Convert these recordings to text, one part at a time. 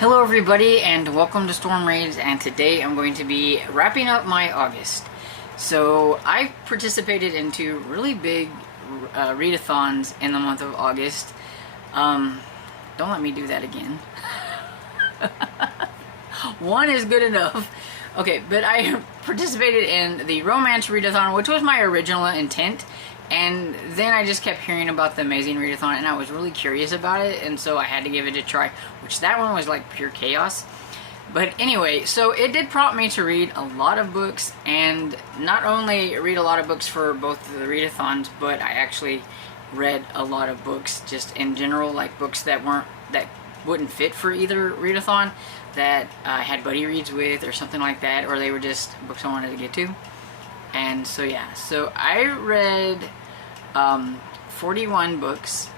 Hello everybody and welcome to Storm Raids, and today I'm going to be wrapping up my August. So I participated in two really big readathons in the month of August. Don't let me do that again. One is good enough. Okay, but I participated in the romance readathon, which was my original intent. And then I just kept hearing about the amazing readathon, and I was really curious about it, and so I had to give it a try, which that one was like pure chaos. But anyway, so it did prompt me to read a lot of books, and not only read a lot of books for both of the readathons, but I actually read a lot of books just in general, like books that wouldn't fit for either readathon, that I had buddy reads with or something like that, or they were just books I wanted to get to. And so yeah, so I read 41 books,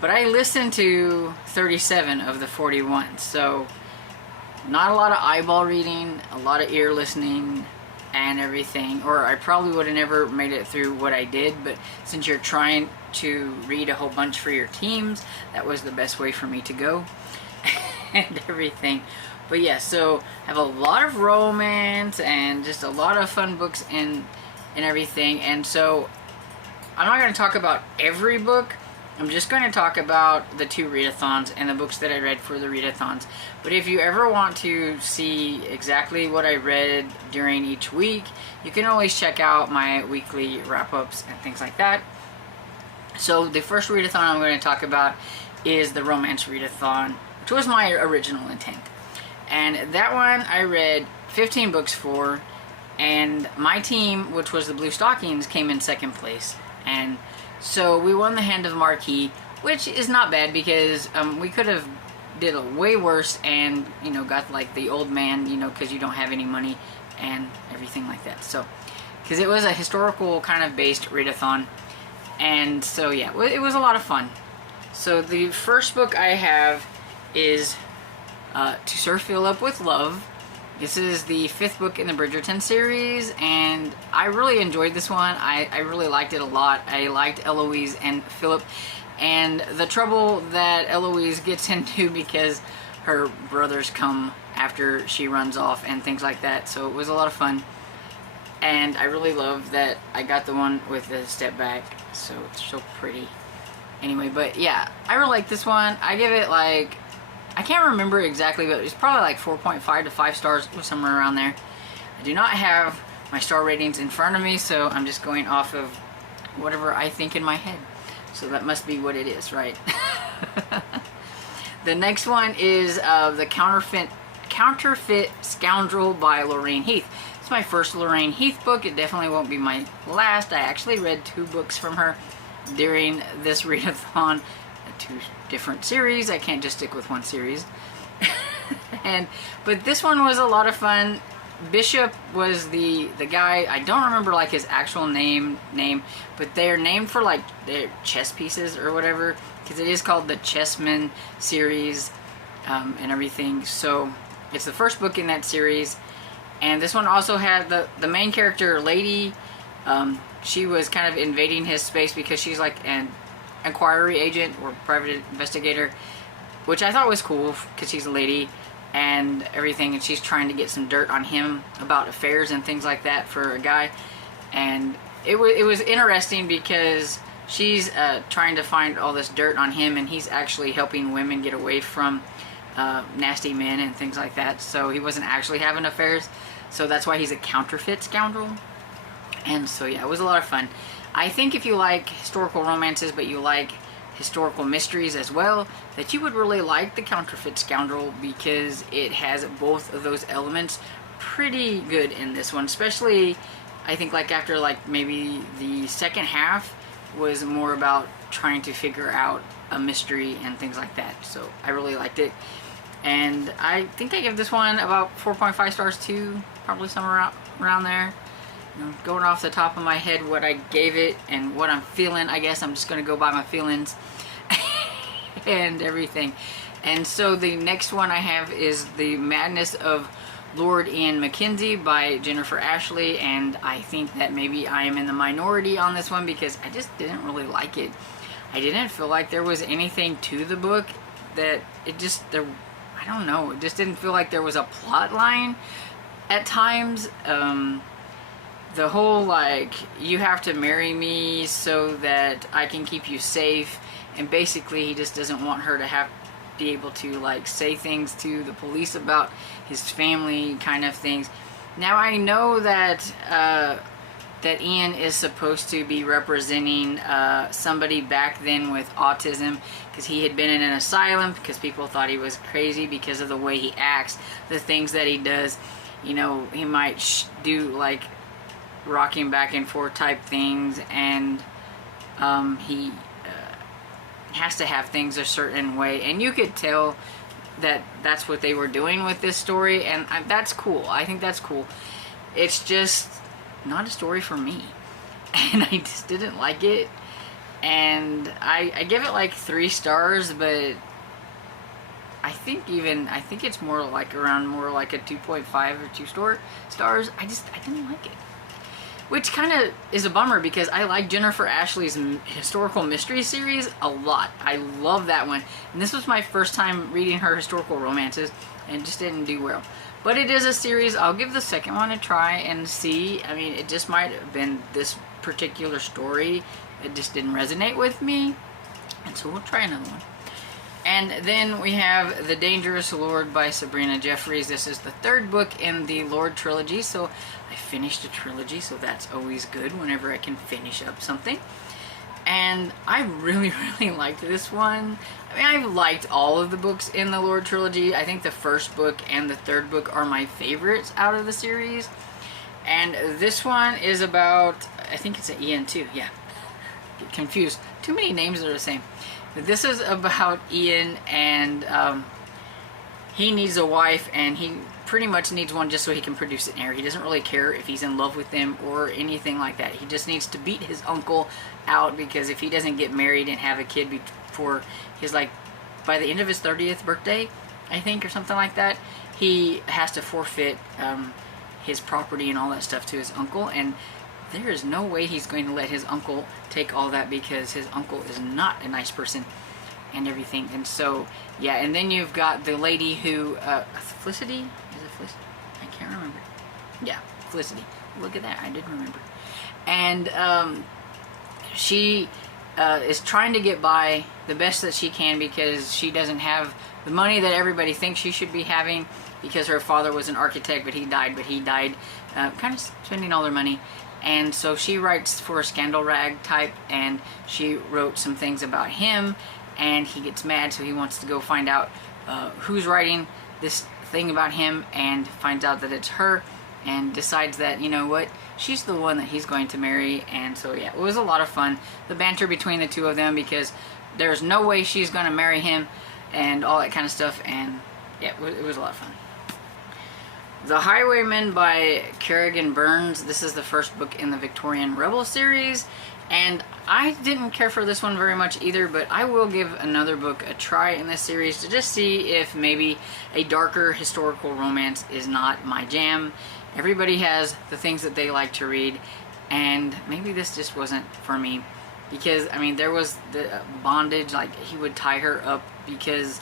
but I listened to 37 of the 41, so not a lot of eyeball reading, a lot of ear listening and everything, or I probably would have never made it through what I did. But since you're trying to read a whole bunch for your teams, that was the best way for me to go and everything. But yeah, so I have a lot of romance and just a lot of fun books and everything. And so I'm not going to talk about every book. I'm just going to talk about the two readathons and the books that I read for the readathons. But if you ever want to see exactly what I read during each week, you can always check out my weekly wrap-ups and things like that. So the first readathon I'm going to talk about is the romance readathon, which was my original intent. And that one I read 15 books for, and my team, which was the Blue Stockings, came in second place. And so we won the Hand of the Marquee, which is not bad because we could have did a way worse and, you know, got like the old man, you know, because you don't have any money and everything like that. So, because it was a historical kind of based readathon. And so yeah, it was a lot of fun. So the first book I have is To Sir Philip with Love. This is the 5th book in the Bridgerton series, and I really enjoyed this one. I really liked it a lot. I liked Eloise and Philip, and the trouble that Eloise gets into because her brothers come after she runs off and things like that. So it was a lot of fun, and I really love that I got the one with the step back, so it's so pretty. Anyway, but yeah, I really like this one. I give it like, I can't remember exactly, but it's probably like 4.5 to 5 stars, or somewhere around there. I do not have my star ratings in front of me, so I'm just going off of whatever I think in my head. So that must be what it is, right? The next one is the Counterfeit Scoundrel by Lorraine Heath. It's my first Lorraine Heath book. It definitely won't be my last. I actually read 2 books from her during this readathon. 2 different series. I can't just stick with one series. But this one was a lot of fun. Bishop was the guy. I don't remember like his actual name, but they're named for like their chess pieces or whatever, because it is called the Chessmen series and everything. So it's the first book in that series, and this one also had the main character, Lady. She was kind of invading his space because she's like an inquiry agent or private investigator, which I thought was cool because she's a lady and everything, and she's trying to get some dirt on him about affairs and things like that for a guy. And it was interesting because she's trying to find all this dirt on him, and he's actually helping women get away from nasty men and things like that. So he wasn't actually having affairs, so that's why he's a counterfeit scoundrel. And so yeah, it was a lot of fun. I think if you like historical romances, but you like historical mysteries as well, that you would really like the Counterfeit Scoundrel, because it has both of those elements pretty good in this one. Especially, I think like after like maybe the second half was more about trying to figure out a mystery and things like that. So I really liked it. And I think I give this one about 4.5 stars too, probably somewhere around there. Going off the top of my head what I gave it and what I'm feeling, I guess I'm just going to go by my feelings and everything. And so the next one I have is The Madness of Lord Ian McKenzie by Jennifer Ashley, and I think that maybe I am in the minority on this one because I just didn't really like it. I didn't feel like there was anything to the book that it just, I I don't know, it just didn't feel like there was a plot line at times. The whole, like, you have to marry me so that I can keep you safe, and basically he just doesn't want her to be able to, like, say things to the police about his family kind of things. Now I know that that Ian is supposed to be representing somebody back then with autism, because he had been in an asylum because people thought he was crazy because of the way he acts, the things that he does. You know, he might do like rocking back and forth type things, and he has to have things a certain way, and you could tell that that's what they were doing with this story, and that's cool. I think that's cool. It's just not a story for me, and I just didn't like it, and I give it like 3 stars, but I think it's more like more like a 2.5 or 2 stars. I didn't like it, which kind of is a bummer because I like Jennifer Ashley's historical mystery series a lot. I love that one, and this was my first time reading her historical romances, and just didn't do well. But it is a series. I'll give the second one a try and see. I mean, it just might have been this particular story that just didn't resonate with me, and so we'll try another one. And then we have The Dangerous Lord by Sabrina Jeffries. This is the 3rd book in the Lord trilogy, so I finished a trilogy, so that's always good whenever I can finish up something. And I really, really liked this one. I mean, I've liked all of the books in the Lord trilogy. I think the 1st book and the 3rd book are my favorites out of the series. And this one is about, I think it's an Ian too, yeah. Get confused. Too many names that are the same. This is about Ian, and he needs a wife, and he pretty much needs one just so he can produce an heir. He doesn't really care if he's in love with them or anything like that. He just needs to beat his uncle out, because if he doesn't get married and have a kid before his, like, by the end of his 30th birthday, I think, or something like that, he has to forfeit his property and all that stuff to his uncle, and there is no way he's going to let his uncle take all that, because his uncle is not a nice person and everything. And so, yeah, and then you've got the lady who, Felicity? Is it Felicity? I can't remember. Yeah, Felicity. Look at that, I didn't remember. And she is trying to get by the best that she can, because she doesn't have the money that everybody thinks she should be having, because her father was an architect, but he died kind of spending all their money. And so she writes for a scandal rag type, and she wrote some things about him, and he gets mad, so he wants to go find out who's writing this thing about him, and finds out that it's her, and decides that, you know what, she's the one that he's going to marry. And so, yeah, it was a lot of fun, the banter between the two of them, because there's no way she's going to marry him, and all that kind of stuff. And yeah, it was a lot of fun. The Highwaymen by Kerrigan Burns. This is the 1st book in the Victorian Rebel series, and I didn't care for this one very much either, but I will give another book a try in this series to just see if maybe a darker historical romance is not my jam. Everybody has the things that they like to read, and maybe this just wasn't for me, because, I mean, there was the bondage, like he would tie her up because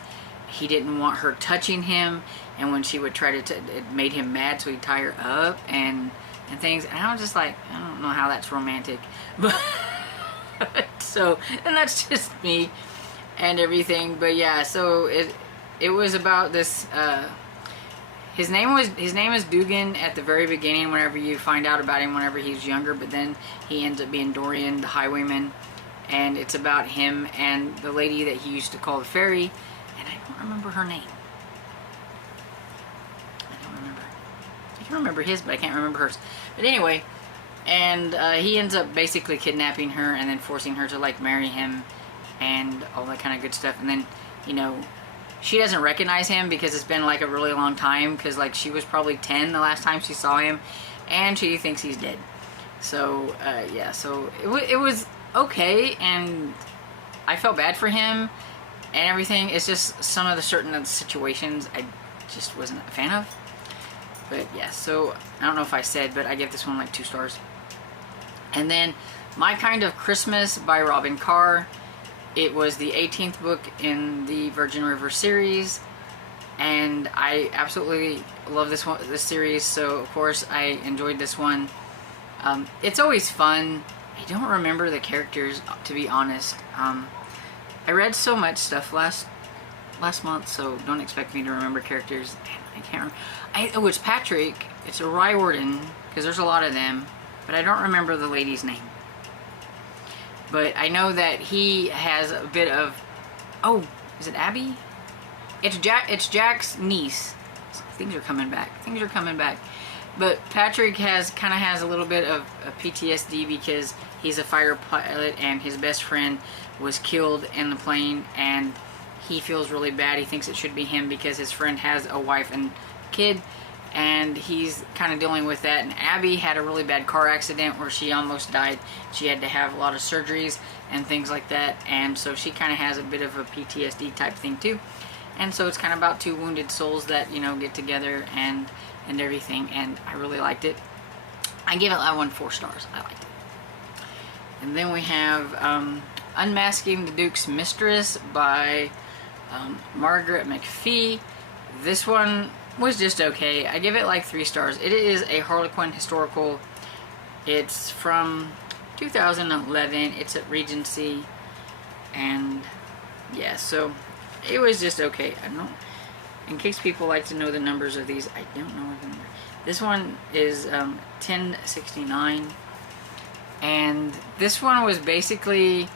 he didn't want her touching him, and when she would try to, it made him mad, so he'd tie her up and things. And I was just like, I don't know how that's romantic, but so, and that's just me and everything. But yeah, so it was about this. His name is Dugan at the very beginning. Whenever you find out about him, whenever he's younger, but then he ends up being Dorian, the Highwayman, and it's about him and the lady that he used to call the fairy, and I don't remember her name. I can remember his, but I can't remember hers. But anyway, and he ends up basically kidnapping her and then forcing her to, like, marry him and all that kind of good stuff. And then, you know, she doesn't recognize him because it's been, like, a really long time, because, like, she was probably 10 the last time she saw him, and she thinks he's dead. So, yeah, so it was okay, and I felt bad for him and everything. It's just some of the certain situations I just wasn't a fan of. But yeah, so I don't know if I said, but I give this one like 2 stars. And then My Kind of Christmas by Robin Carr. It was the 18th book in the Virgin River series. and I absolutely love this series, so of course I enjoyed this one. It's always fun. I don't remember the characters, to be honest. I read so much stuff last month, so don't expect me to remember characters. I can't remember. Oh, it's Patrick. It's a Rye Warden, because there's a lot of them, but I don't remember the lady's name. But I know that he has a bit of... Oh, is it Abby? It's Jack's niece. Things are coming back. Things are coming back. But Patrick kind of has a little bit of PTSD because he's a fighter pilot and his best friend was killed in the plane, and he feels really bad. He thinks it should be him because his friend has a wife and kid, and he's kind of dealing with that. And Abby had a really bad car accident where she almost died. She had to have a lot of surgeries and things like that, and so she kind of has a bit of a PTSD type thing too. And so it's kind of about two wounded souls that, you know, get together and everything, and I really liked it. I give it that one 4 stars. I liked it. And then we have Unmasking the Dukes Mistress by Margaret McPhee. This one was just okay. I give it like 3 stars. It is a Harlequin historical. It's from 2011. It's at Regency, and yeah, so it was just okay. I don't know. In case people like to know the numbers of these, I don't know the number. This one is 1069, and this one was basically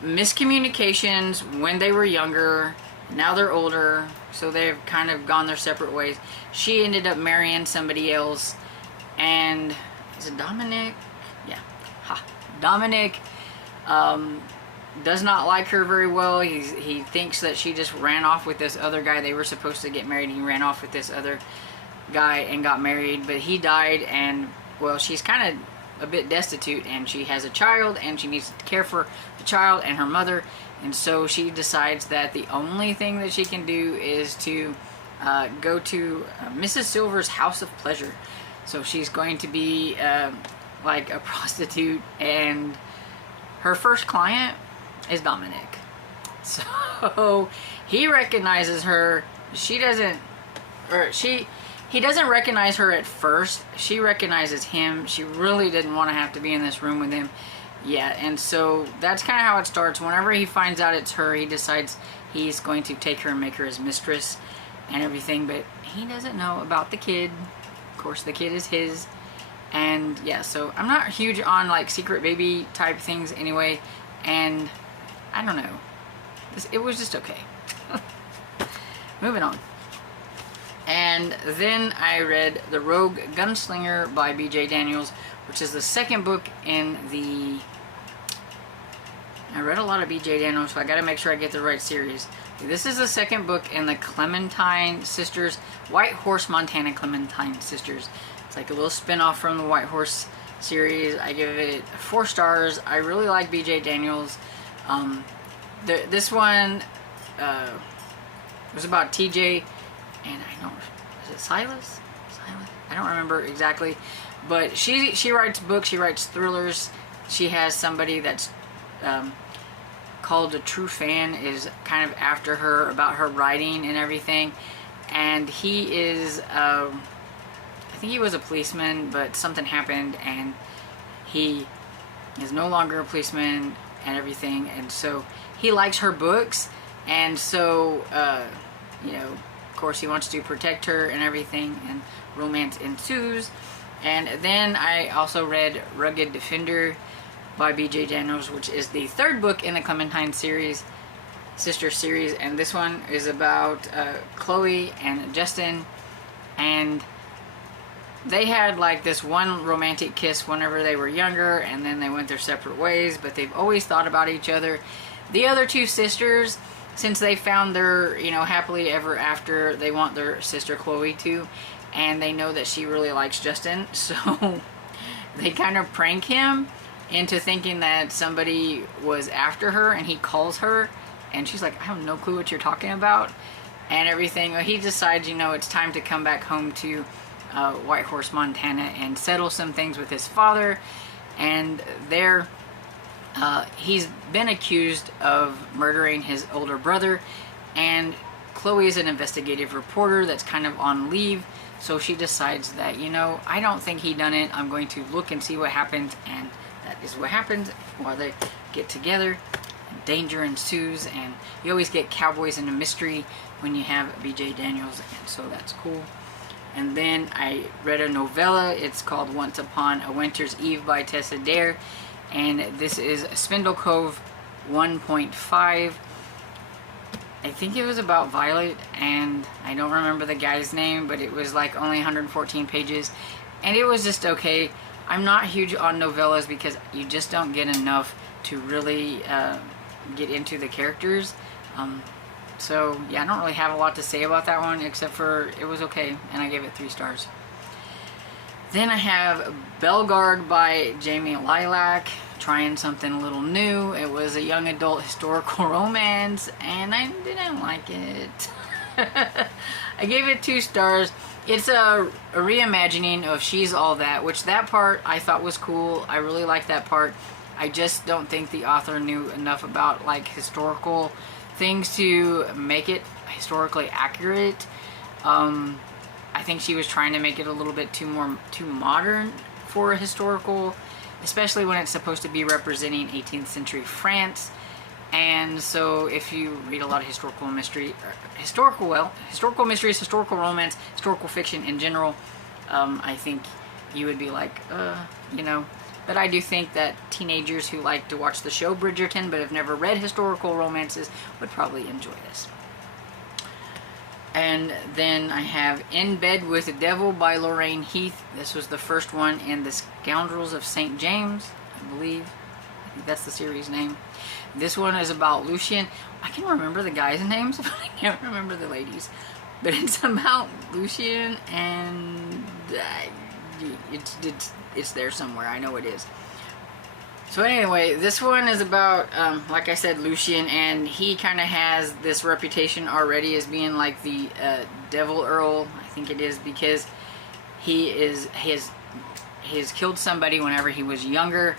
miscommunications when they were younger. Now they're older, so they've kind of gone their separate ways. She ended up marrying somebody else, and is it Dominic? Yeah, Dominic does not like her very well. He thinks that she just ran off with this other guy. They were supposed to get married. He ran off with this other guy and got married, but he died, and well, she's kind of a bit destitute, and she has a child, and she needs to care for the child and her mother, and so she decides that the only thing that she can do is to go to Mrs. Silver's house of pleasure. So she's going to be like a prostitute, and her first client is Dominic. So he recognizes her. He doesn't recognize her at first. She recognizes him. She really didn't want to have to be in this room with him. Yeah, and so that's kind of how it starts. Whenever he finds out it's her, he decides he's going to take her and make her his mistress and everything, but he doesn't know about the kid. Of course, the kid is his. And yeah, so I'm not huge on like secret baby type things anyway, and I don't know. It was just okay. Moving on. And then I read The Rogue Gunslinger by B.J. Daniels, which is the second book in the... I read a lot of B.J. Daniels, so I gotta make sure I get the right series. This is the second book in the Clementine Sisters, White Horse Montana Clementine Sisters. It's like a little spin-off from the White Horse series. I give it 4 stars. I really like B.J. Daniels. This one was about TJ, and I don't... Is it Silas? I don't remember exactly. But she writes books. She writes thrillers. She has somebody that's called a True Fan, is kind of after her about her writing and everything. And he is... I think he was a policeman, but something happened, and he is no longer a policeman and everything, and so he likes her books, and so you know, of course he wants to protect her and everything, and romance ensues. And then I also read Rugged Defender by B.J. Daniels, which is the 3rd book in the Clementine series, sister series, and this one is about Chloe and Justin, and they had like this one romantic kiss whenever they were younger, and then they went their separate ways, but they've always thought about each other. The other 2 sisters, since they found their, you know, happily ever after, they want their sister Chloe too, and they know that she really likes Justin, so they kind of prank him into thinking that somebody was after her, and he calls her, and she's like, I have no clue what you're talking about, and everything. He decides, you know, it's time to come back home to White Horse, Montana, and settle some things with his father. And there, he's been accused of murdering his older brother, and Chloe is an investigative reporter that's kind of on leave, so she decides that, you know, I don't think he done it. I'm going to look and see what happens, and that is what happens while they get together. Danger ensues, and you always get cowboys in a mystery when you have B.J. Daniels, and so that's cool. And then I read a novella. It's called Once Upon a Winter's Eve by Tessa Dare, and this is Spindle Cove 1.5. I think it was about Violet, and I don't remember the guy's name, but it was like only 114 pages, and it was just okay. I'm not huge on novellas because you just don't get enough to really get into the characters. So yeah, I don't really have a lot to say about that one, except for it was okay, and I gave it 3 stars. Then I have Belgard by Jamie Lilac, trying something a little new. It was a young adult historical romance, and I didn't like it. I gave it 2 stars. It's a reimagining of She's All That, which that part I thought was cool. I really liked that part. I just don't think the author knew enough about like historical things to make it historically accurate. I think she was trying to make it a little bit too modern for a historical, especially when it's supposed to be representing 18th century France. And so if you read a lot of historical mysteries, historical mysteries, historical romance, historical fiction in general, I think you would be like, you know. But I do think that teenagers who like to watch the show Bridgerton but have never read historical romances would probably enjoy this. And then I have In Bed with the Devil by Lorraine Heath. This was the first one in the Scoundrels of St. James, I believe. I think that's the series name. This one is about Lucian. I can remember the guys' names, but I can't remember the ladies. But it's about Lucian, and it's there somewhere. I know it is. So anyway, this one is about, like I said, Lucian, and he kind of has this reputation already as being like the Devil Earl. I think it is because he has killed somebody whenever he was younger.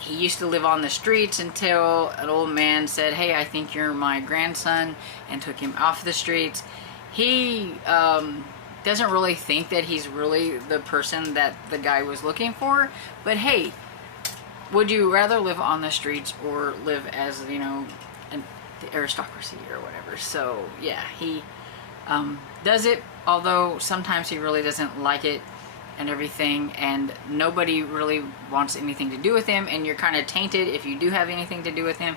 He used to live on the streets until an old man said, "Hey, I think you're my grandson," and took him off the streets. He doesn't really think that he's really the person that the guy was looking for, but hey, would you rather live on the streets or live as, you know, the aristocracy or whatever? So yeah, he does it, although sometimes he really doesn't like it and everything, and nobody really wants anything to do with him, and you're kind of tainted if you do have anything to do with him.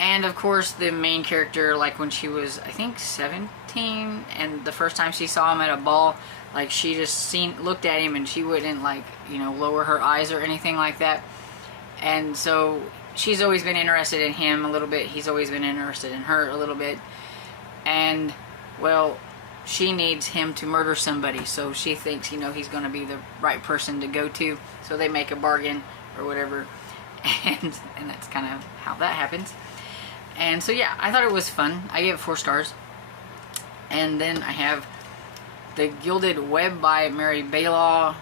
And of course the main character, like when she was, I think, 17, and the first time she saw him at a ball, like she just looked at him and she wouldn't, like, you know, lower her eyes or anything like that. And so she's always been interested in him a little bit. He's always been interested in her a little bit. And, well, she needs him to murder somebody. So she thinks, you know, he's going to be the right person to go to. So they make a bargain or whatever. And that's kind of how that happens. And so, yeah, I thought it was fun. I gave it 4 stars. And then I have The Gilded Web by Mary Baylaw.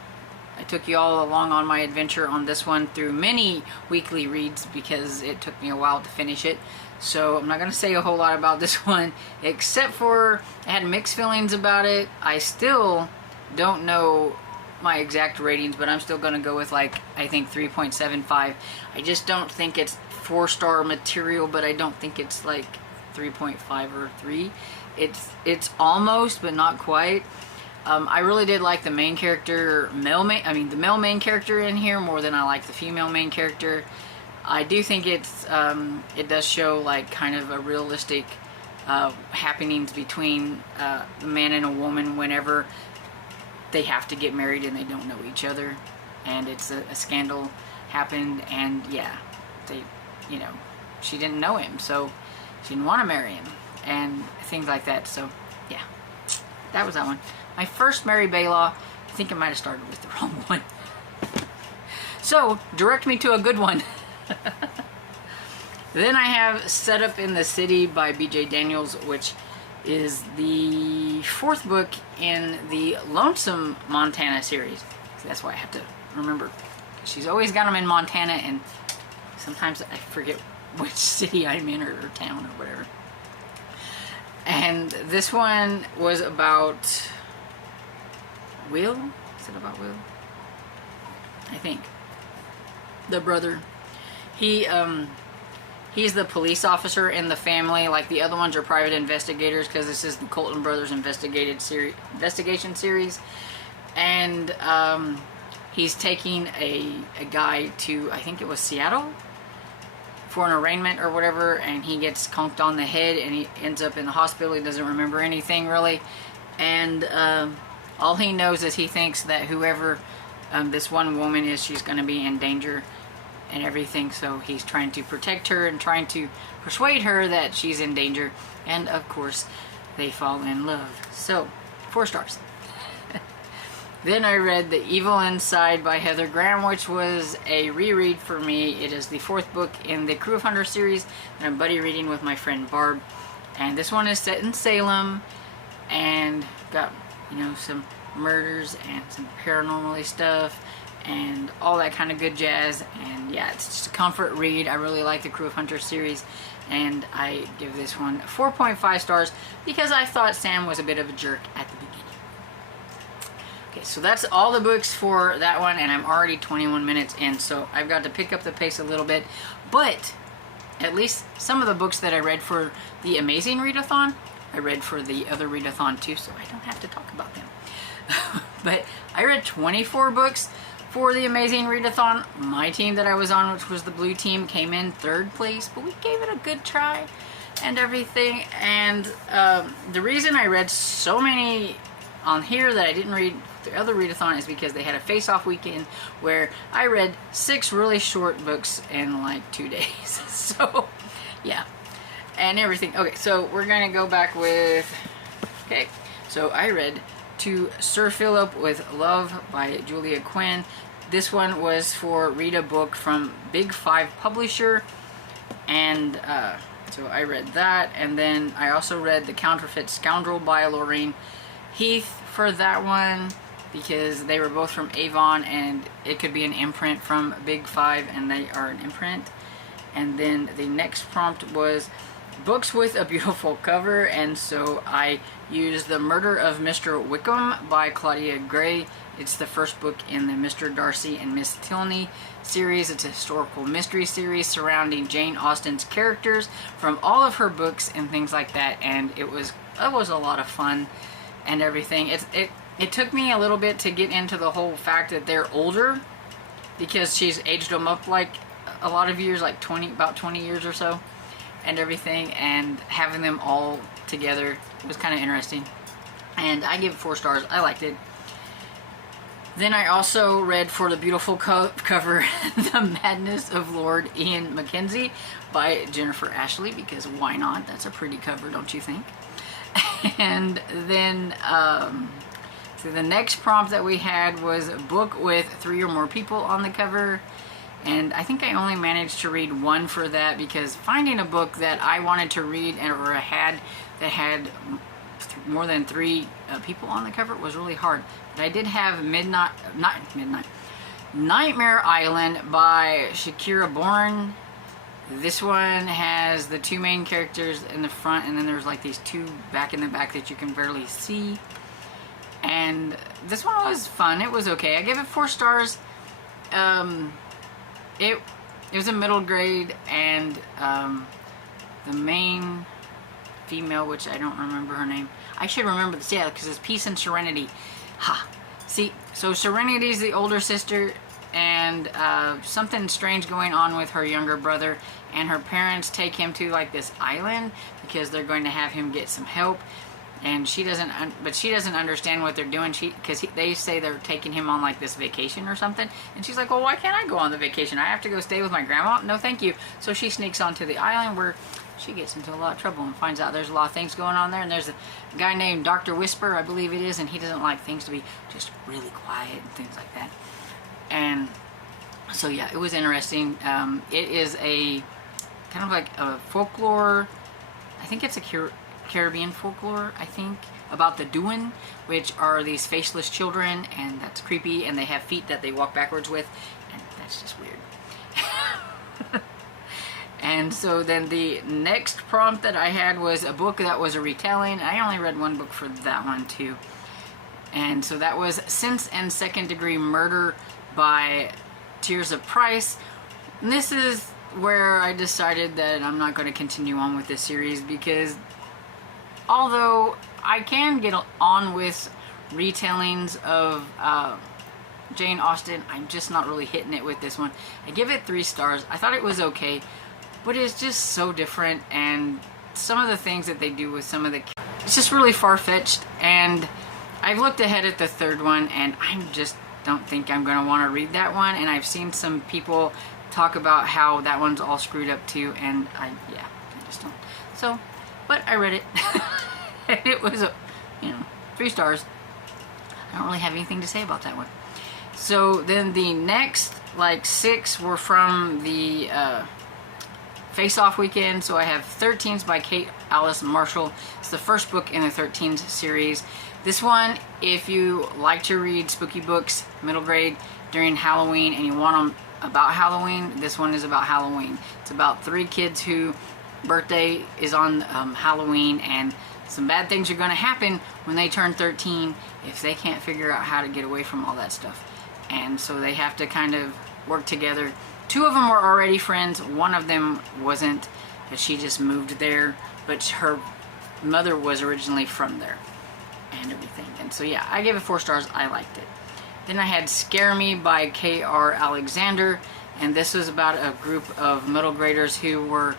I took you all along on my adventure on this one through many weekly reads because it took me a while to finish it. So I'm not going to say a whole lot about this one, except for I had mixed feelings about it. I still don't know my exact ratings, but I'm still going to go with, like, I think 3.75. I just don't think it's 4-star material, but I don't think it's like 3.5 or 3. It's almost, but not quite. I really did like the main character, the male main character in here more than I like the female main character. I do think it does show like kind of a realistic happenings between the man and a woman whenever they have to get married and they don't know each other, and it's a scandal happened, and yeah, you know, she didn't know him, so she didn't want to marry him, and things like that. So yeah, that was that one. My first Mary Baylaw. I think I might have started with the wrong one. So direct me to a good one. Then I have Set Up in the City by B.J. Daniels, which is the 4th book in the Lonesome Montana series. So that's why I have to remember. She's always got them in Montana, and sometimes I forget which city I'm in or town or whatever. And this one was about Will. Is it about Will? I think. The brother. He's the police officer in the family. Like the other ones are private investigators, because this is the Colton Brothers investigation series. And he's taking a guy to, I think it was Seattle, for an arraignment or whatever, and he gets conked on the head and he ends up in the hospital. He doesn't remember anything really, and all he knows is he thinks that whoever this one woman is, she's going to be in danger and everything, so he's trying to protect her and trying to persuade her that she's in danger, and of course they fall in love. So 4 stars. Then I read The Evil Inside by Heather Graham, which was a reread for me. It is the 4th book in the Crew of Hunters series that I'm buddy reading with my friend Barb. And this one is set in Salem and got, you know, some murders and some paranormal stuff and all that kind of good jazz. And yeah, it's just a comfort read. I really like the Crew of Hunters series, and I give this one 4.5 stars because I thought Sam was a bit of a jerk at the beginning. Okay, so that's all the books for that one, and I'm already 21 minutes in, so I've got to pick up the pace a little bit. But at least some of the books that I read for the Amazing Readathon, I read for the other Readathon too, so I don't have to talk about them. But I read 24 books for the Amazing Readathon. My team that I was on, which was the blue team, came in 3rd place, but we gave it a good try and everything. And the reason I read so many on here that I didn't read the other readathon is because they had a face-off weekend where I read 6 really short books in like 2 days. So yeah, and everything. Okay, so we're gonna go back with, okay, so I read To Sir Philip with Love by Julia Quinn. This one was for Read a Book from Big 5 Publisher, and so I read that. And then I also read The Counterfeit Scoundrel by Lorraine Heath for that one, because they were both from Avon, and it could be an imprint from Big 5, and they are an imprint. And then the next prompt was books with a beautiful cover, and so I used The Murder of Mr Wickham by Claudia Gray. It's the 1st book in the Mr. Darcy and Miss Tilney series. It's a historical mystery series surrounding Jane Austen's characters from all of her books and things like that, and it was a lot of fun and everything. It took me a little bit to get into the whole fact that they're older, because she's aged them up like a lot of years, like about 20 years or so, and everything, and having them all together was kind of interesting. And I give it 4 stars. I liked it. Then I also read for the beautiful cover The Madness of Lord Ian Mackenzie by Jennifer Ashley, because why not? That's a pretty cover, don't you think? And then so the next prompt that we had was a book with 3 or more people on the cover, and I think I only managed to read 1 for that, because finding a book that I wanted to read or had that had more than 3 people on the cover was really hard. But I did have Nightmare Island by Shakira Bourne. This one has the 2 main characters in the front, and then there's like these 2 back in the back that you can barely see. And this one was fun. It was okay. I gave it 4 stars. It was a middle grade, and the main female, which I don't remember her name. I should remember this, yeah, because it's Peace and Serenity. Ha! See, so Serenity's the older sister, and something strange going on with her younger brother, and her parents take him to like this island because they're going to have him get some help, and she doesn't understand what they're doing, because they say they're taking him on like this vacation or something, and she's like, well, why can't I go on the vacation? I have to go stay with my grandma? No thank you. So she sneaks onto the island, where she gets into a lot of trouble and finds out there's a lot of things going on there, and there's a guy named Dr. Whisper, I believe it is, and he doesn't like things to be just really quiet and things like that. And so yeah, it was interesting. It is a kind of like a folklore, I think it's a Caribbean folklore, I think, about the Duin, which are these faceless children, and that's creepy, and they have feet that they walk backwards with, and that's just weird. And so then the next prompt that I had was a book that was a retelling. I only read one book for that one too. And so that was Sense and Second Degree Murder by Tears of Price. And this is where I decided that I'm not going to continue on with this series, because although I can get on with retellings of Jane Austen, I'm just not really hitting it with this one. I give it 3 stars. I thought it was okay, but it's just so different, and some of the things that they do with some of the... It's just really far-fetched, and I've looked ahead at the 3rd one, and I just don't think I'm going to want to read that one, and I've seen some people talk about how that one's all screwed up too, and I just don't. So, but I read it, and it was, 3 stars. I don't really have anything to say about that one. So then the next, 6 were from the Face-Off weekend. So I have 13s by Kate Alice Marshall. It's the first book in the 13s series. This one, if you like to read spooky books, middle grade, during Halloween, and you want them about Halloween, this one is about Halloween. It's about 3 kids whose birthday is on Halloween, and some bad things are going to happen when they turn 13 if they can't figure out how to get away from all that stuff. And so they have to kind of work together. 2 of them were already friends. 1 of them wasn't, but she just moved there. But her mother was originally from there and everything. And so yeah, I gave it 4 stars. I liked it. Then I had Scare Me by K.R. Alexander. And this was about a group of middle graders who were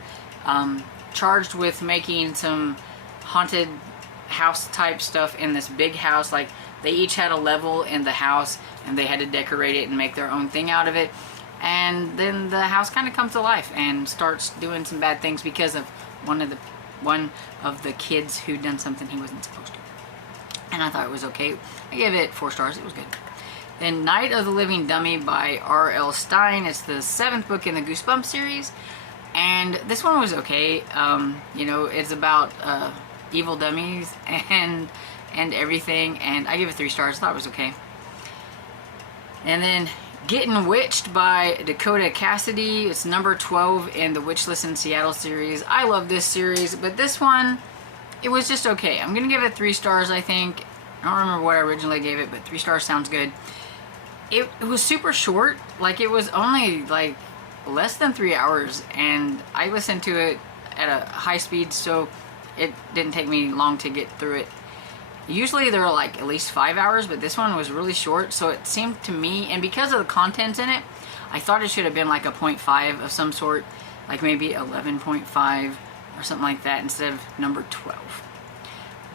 charged with making some haunted house type stuff in this big house. Like, they each had a level in the house, and they had to decorate it and make their own thing out of it. And then the house kind of comes to life and starts doing some bad things because of one of the kids who done something he wasn't supposed to. And I thought it was okay. I gave it 4 stars. It was good. Then Night of the Living Dummy by R.L. Stine. It's the 7th book in the Goosebumps series. And this one was okay. It's about evil dummies and everything, and I give it 3 stars. I thought it was okay. And then Getting Witched by Dakota Cassidy. It's number 12 in the Witchless in Seattle series. I love this series, but this one, it was just okay. I'm gonna give it 3 stars, I think. I don't remember what I originally gave it, but 3 stars sounds good. It was super short. Like, it was only less than 3 hours, and I listened to it at a high speed, so it didn't take me long to get through it. Usually they're at least 5 hours, but this one was really short, so it seemed to me, and because of the contents in it, I thought it should have been a 0.5 of some sort, maybe 11.5 or something like that instead of number 12.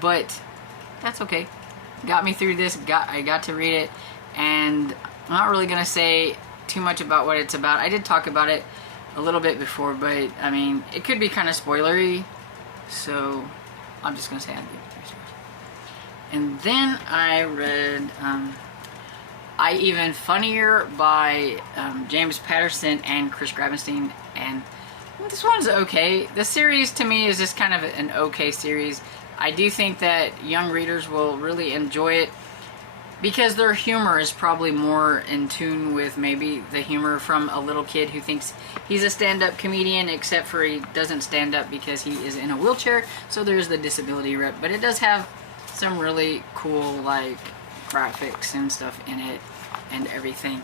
But that's okay. Got me through this. I got to read it, and I'm not really gonna say too much about what it's about. I did talk about it a little bit before, but I mean, it could be kind of spoilery, so I'm just gonna say I give it 3 stars. And then I read I Even Funnier by James Patterson and Chris Grabenstein, and this one's okay. The series to me is just kind of an okay series. I do think that young readers will really enjoy it because their humor is probably more in tune with maybe the humor from a little kid who thinks he's a stand-up comedian, except for he doesn't stand up because he is in a wheelchair, so there's the disability rep. But it does have some really cool graphics and stuff in it and everything.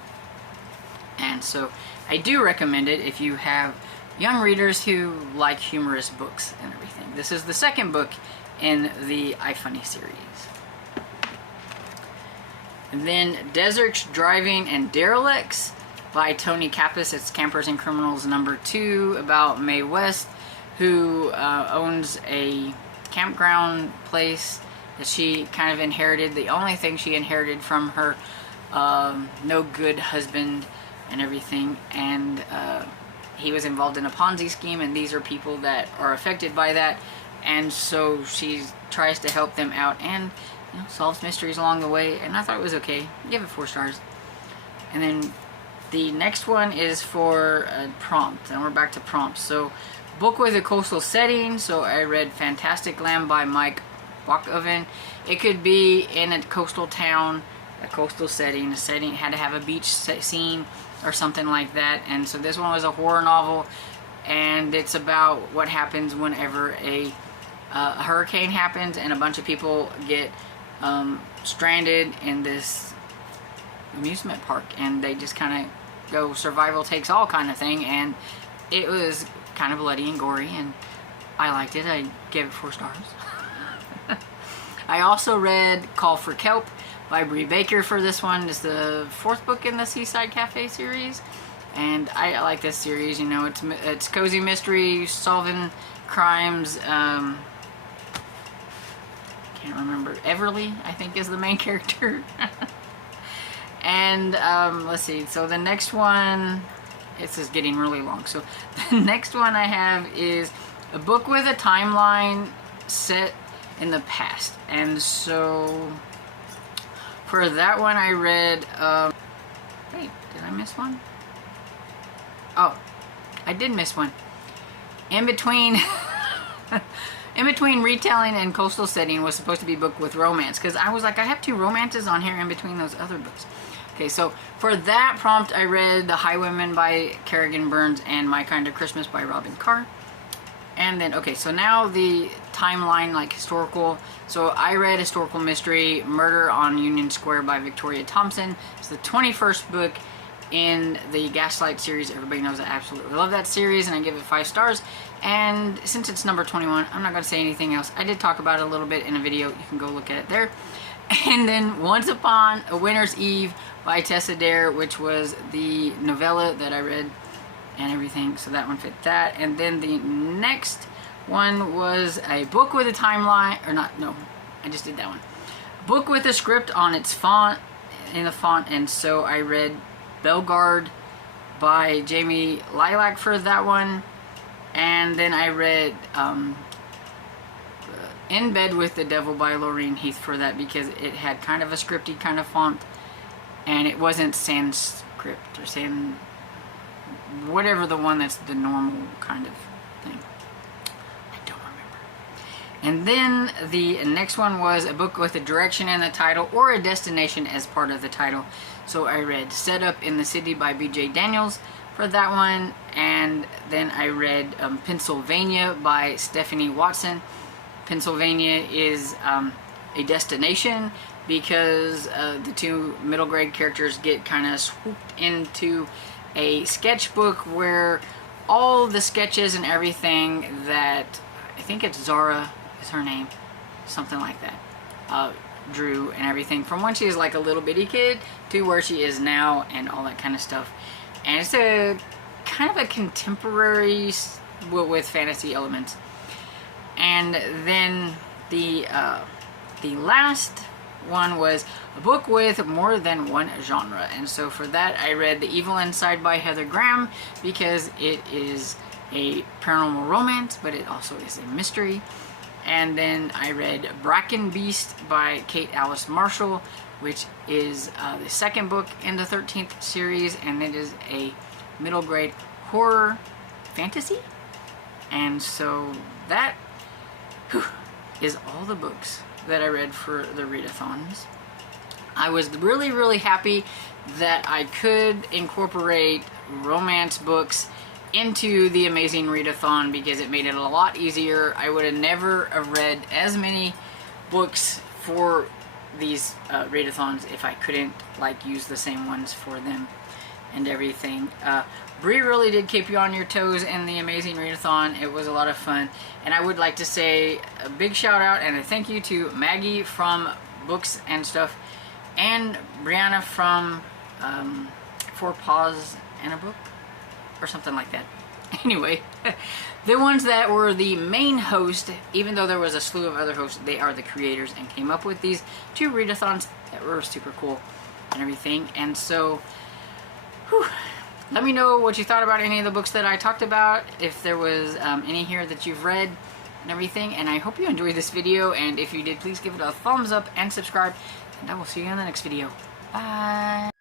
And so I do recommend it if you have young readers who like humorous books and everything. This is the 2nd book in the IFunny series. And then Deserts, Driving, and Derelicts by Tony Kappas. It's Campers and Criminals number 2, about Mae West, who owns a campground place that she kind of inherited. The only thing she inherited from her no good husband and everything. And he was involved in a Ponzi scheme, and these are people that are affected by that. And so she tries to help them out and solves mysteries along the way, and I thought it was okay. Give it 4 stars. And then the next one is for a prompt, and we're back to prompts. So, book with a coastal setting. So I read Fantastic Land by Mike Walkoven. It could be in a coastal town, a coastal setting. A setting had to have a beach scene or something like that. And so this one was a horror novel, and it's about what happens whenever a hurricane happens and a bunch of people get stranded in this amusement park, and they just kind of go survival takes all kind of thing. And it was kind of bloody and gory, and I liked it. I gave it 4 stars. I also read Call for Kelp by Bree Baker for this one. It's the 4th book in the Seaside Cafe series, and I like this series. You know, it's cozy mystery, solving crimes. Can't remember. Everly, I think, is the main character. And let's see. So the next one, this is getting really long. So the next one I have is a book with a timeline set in the past. And so for that one I read, wait, did I miss one? Oh, I did miss one. In between retelling and coastal setting was supposed to be a book with romance, because I was like, I have 2 romances on here in between those other books. Okay, so for that prompt I read The Highwaymen by Kerrigan Burns and My Kind of Christmas by Robin Carr. And then, okay, so now the timeline, like historical. So I read historical mystery Murder on Union Square by Victoria Thompson. It's the 21st book in the Gaslight series. Everybody knows I absolutely love that series, and I give it 5 stars. And since it's number 21, I'm not going to say anything else. I did talk about it a little bit in a video. You can go look at it there. And then Once Upon a Winter's Eve by Tessa Dare, which was the novella that I read and everything, so that one fit that. And then the next one was a book with a timeline, or not, no, I just did that one. Book with a script on its font, in the font, and so I read Belgard by Jamie Lilac for that one. And then I read In Bed with the Devil by Laureen Heath for that, because it had kind of a scripty kind of font, and it wasn't Sanskrit or whatever the one that's the normal kind of thing. I don't remember. And then the next one was a book with a direction in the title or a destination as part of the title. So I read Set Up in the City by B.J. Daniels for that one. And then I read Pennsylvania by Stephanie Watson. Pennsylvania is a destination because the 2 middle grade characters get kind of swooped into a sketchbook where all the sketches and everything that, I think it's Zara is her name, something like that, drew, and everything from when she is like a little bitty kid to where she is now, and all that kind of stuff. And it's a kind of a contemporary with fantasy elements. And then the last one was a book with more than one genre, and so for that I read The Evil Inside by Heather Graham, because it is a paranormal romance, but it also is a mystery. And then I read Bracken Beast by Kate Alice Marshall, which is the 2nd book in the 13th series, and it is a middle grade horror fantasy. And so that is all the books that I read for the readathons. I was really, really happy that I could incorporate romance books into the amazing readathon, because it made it a lot easier. I would have never have read as many books for these readathons if I couldn't like use the same ones for them and everything. Bree really did keep you on your toes in the amazing readathon. It was a lot of fun, and I would like to say a big shout out and a thank you to Maggie from Books and Stuff, and Brianna from 4 Paws and a Book, or something like that. Anyway, the ones that were the main host, even though there was a slew of other hosts, they are the creators and came up with these 2 readathons that were super cool and everything. And so, whew, let me know what you thought about any of the books that I talked about, if there was any here that you've read and everything. And I hope you enjoyed this video, and if you did, please give it a thumbs up and subscribe, and I will see you in the next video. Bye!